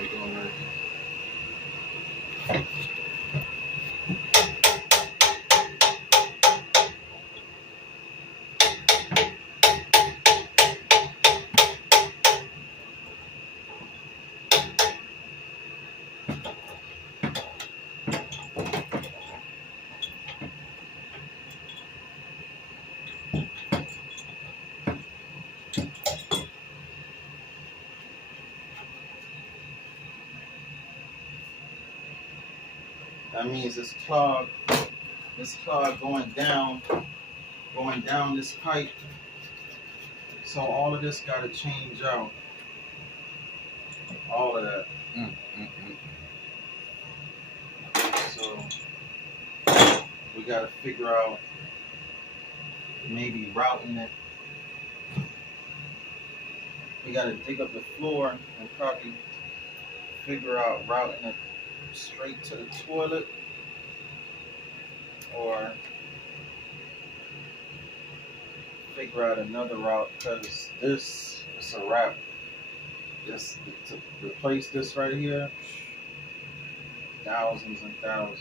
we doing right. That means this clog going down this pipe. So all of this got to change out. All of that. So we got to figure out maybe routing it. We got to dig up the floor and probably figure out routing it straight to the toilet, or figure out another route, because this is a wrap. Just to replace this right here, thousands and thousands.